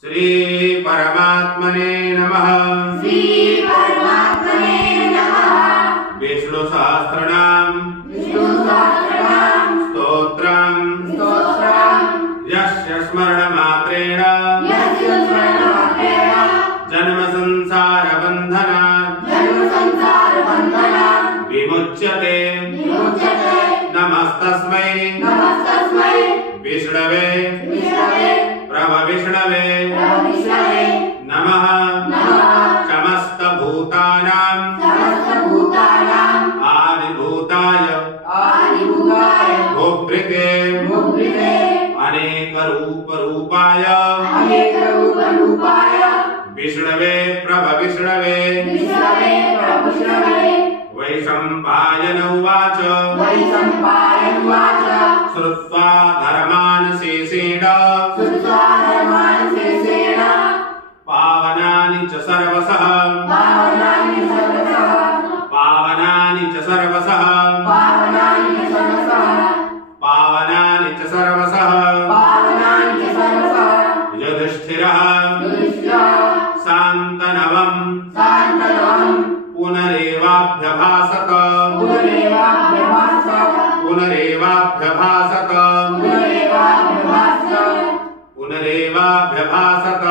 श्री परमात्मने नमः। श्री परमात्मने नमः। विष्णु सहस्रनाम स्तोत्रम यस्य स्मरणमात्रेण जन्म संसार बंधनात् विमुच्यते। नमस्तस्मै विष्णवे प्रभविष्णवे नमः। समस्त भूतानां आदिभूताय भोक्तृते अनेक रूप रूपाय विष्णवे प्रभविष्णवे वैशंपायन उवाच श्रुत्वा धर्मान् शेषेण पावनानि च सर्वशः युधिष्ठिरः शान्तनवम् पुनरेवाभ्यभाषत